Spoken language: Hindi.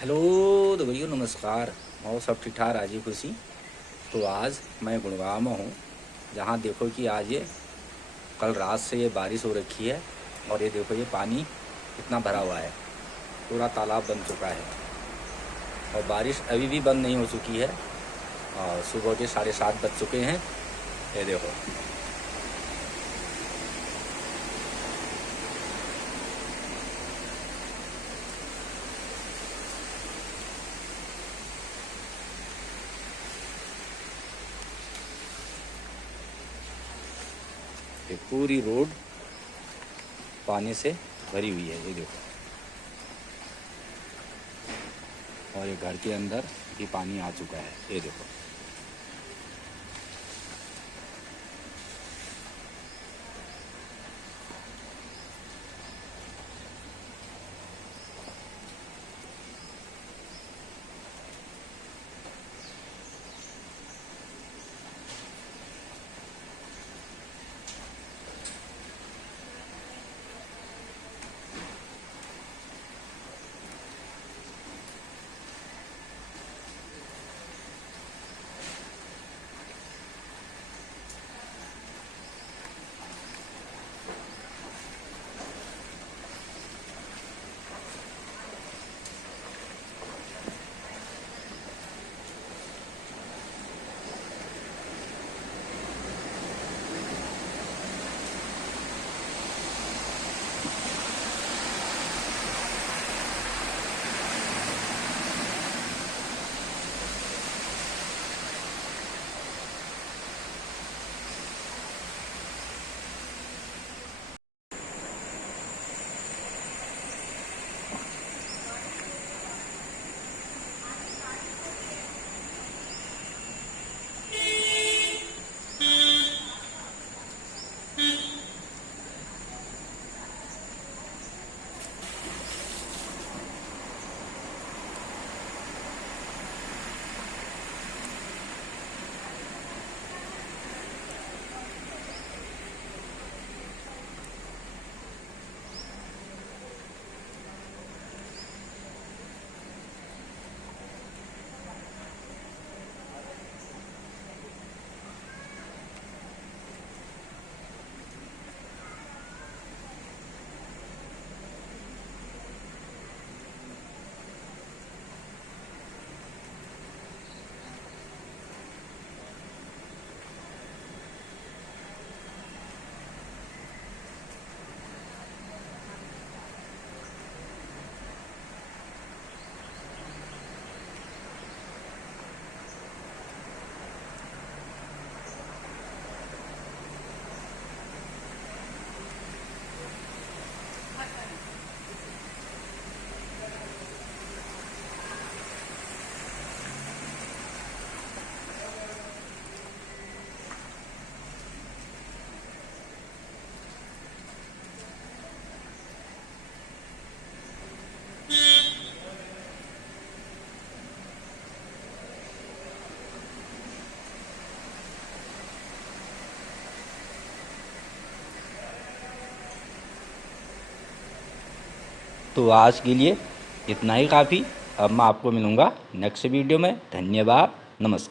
हेलो तो भैया नमस्कार। और सब ठीक ठाक राजी खुशी। तो आज मैं गुड़गांव में हूँ, जहाँ देखो कि आज ये कल रात से ये बारिश हो रखी है। और ये देखो ये पानी कितना भरा हुआ है, पूरा तालाब बन चुका है। और बारिश अभी भी बंद नहीं हो चुकी है। और सुबह के 7:30 बज चुके हैं। ये देखो ये पूरी रोड पानी से भरी हुई है। ये देखो, और ये घर के अंदर भी पानी आ चुका है। ये देखो तो आज के लिए इतना ही काफ़ी। अब मैं आपको मिलूँगा नेक्स्ट वीडियो में। धन्यवाद, नमस्कार।